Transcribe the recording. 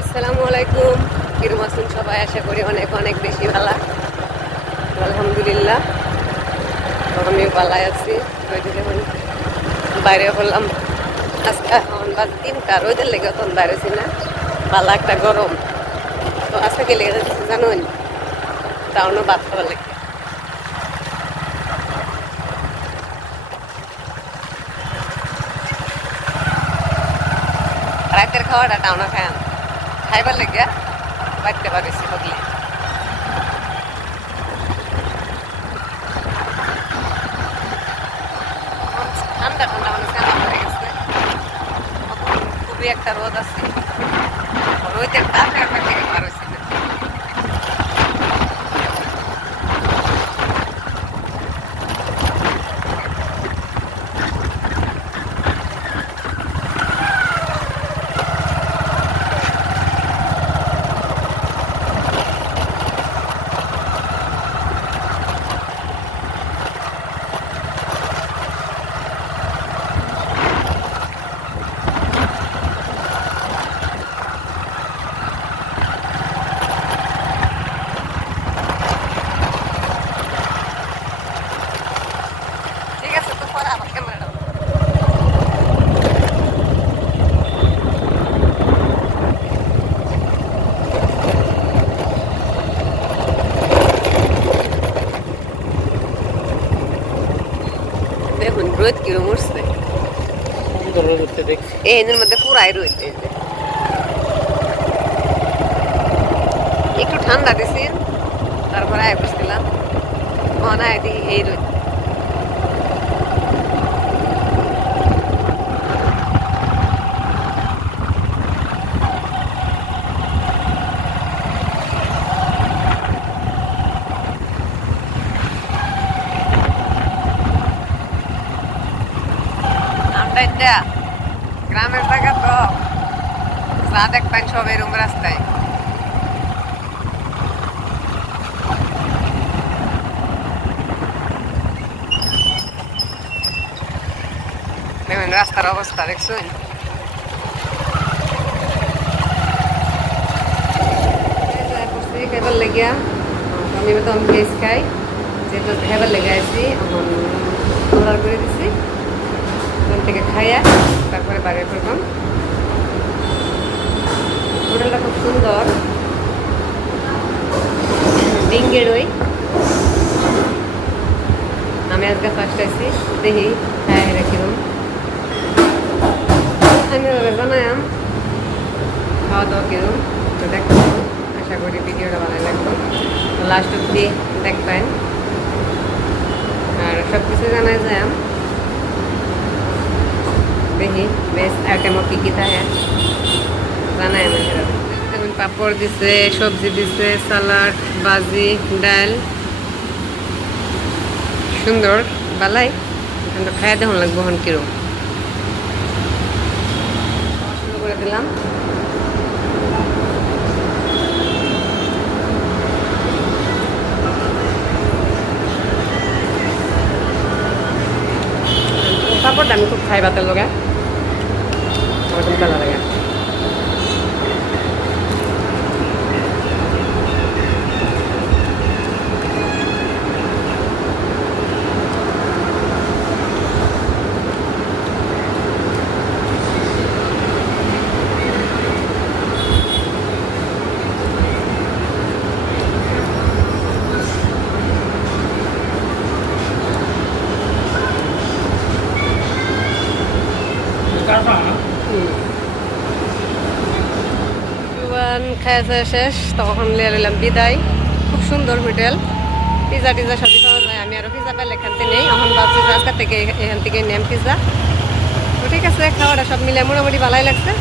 আসসালামু আলাইকুম। কিরম আছেন সবাই? আশা করি অনেক অনেক বেশি ভালো। আলহামদুলিল্লাহ। আমি ভালাই আছি। ওই যে দেখুন, বাইরে বললাম আজকে এখন বাজে তিনটা, রোদের লেগে তখন বাইরে ছিল না। ভালো একটা গরম। তো আজকে যাচ্ছে জানুন? টাউনও ভাত খাবার লাগে। রাতের খাওয়াটা টাউনে খায়াম খাইবার লাগিয়া বাড়তে পারিছি বদলে। ঠান্ডা ঠান্ডা মানে ঠান্ডা পড়ে গেছে? খুবই একটা রোদ আছে। রোদের তাপ একটা থেকে বার হয়েছে না ঠিক আছে তো পরে আমার ক্যামেরাটা দেখুন রোদ কিরম উঠছে সুন্দর রোদ উঠতে দেখছি। এই এদের মধ্যে পুরাই রোদ। একটু ঠান্ডা দিছিল তারপরে আয় বসছিলাম। মনে হয় এই রোদ এটা গ্রামের জায়গা তো যা দেখবেন সব এরকম রাস্তায় দেখবেন রাস্তার অবস্থা দেখছেন খাইবার লেগিয়া আমি তো আমি খাই যেহেতু খাইবার লেগে আছি অর্ডার করে দিছি থেকে খাইয়া তারপরে বাড়ি করলাম হোটেলটা খুব সুন্দর। ডিঙ্গের ওই। আমি আজকে ফার্স্ট আছি দেখি খাই রাখিলাম আমি বানায়াম খাওয়া দাওয়া কিরম তো দেখো, আশা করি ভিডিওটা ভালো লাগবে। লাস্ট অব্দি দেখবেন। আর সব কিছু জানা যায় দেখি বেশ আইটেমও কী কী থাকে জানাই আমি যেমন পাপড় দিছে সবজি দিছে সালাড ভাজি ডাল সুন্দর বালাই খাই দেখুন লাগবো হন কিরম শুরু করে দিলাম পাপড়টা আমি খুব খাই ভাতের লগে। জুয়ান খাওয়া শেষ, তখন লিয়ে বিদায়। খুব সুন্দর হোটেল। পিজা টিজা সবই পাওয়া যায়। আমি আরও পিজা পেলে এখান থেকে নেই এখন বাচ্চা যে আজকের থেকে এখান থেকে নেম পিজা তো ঠিক আছে, খাওয়াটা সব মিলে মোটামুটি ভালোই লাগছে।